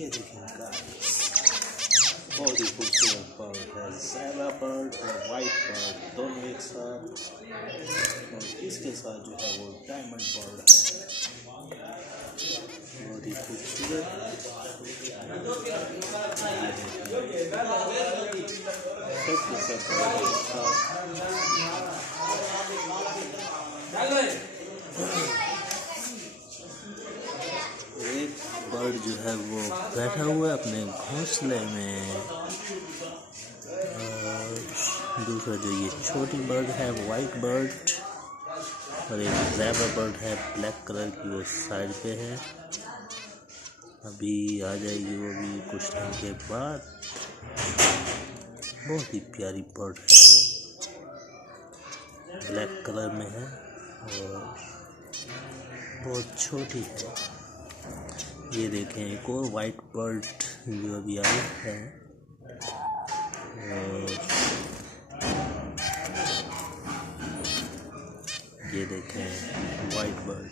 ये देखिए गाइस, बहुत ही खूबसूरत बर्ड है। ज़ेबरा बर्ड और वाइट बर्ड दोनों एक साथ, और इसके साथ जो है वो डायमंड बर्ड है, बहुत ही खूबसूरत। सबके सब एक बर्ड जो है वो बैठा हुआ है अपने घोंसले में, और दूसरा जो ये छोटी बर्ड है वाइट बर्ड, और एक ज़ेबरा बर्ड है ब्लैक कलर की, वो साइड पे है। अभी आ जाएगी वो भी कुछ टाइम के बाद। बहुत ही प्यारी बर्ड है, वो ब्लैक कलर में है और बहुत छोटी है। ये देखें एक और वाइट बर्ड जो अभी आई है, और ये देखें वाइट बर्ड।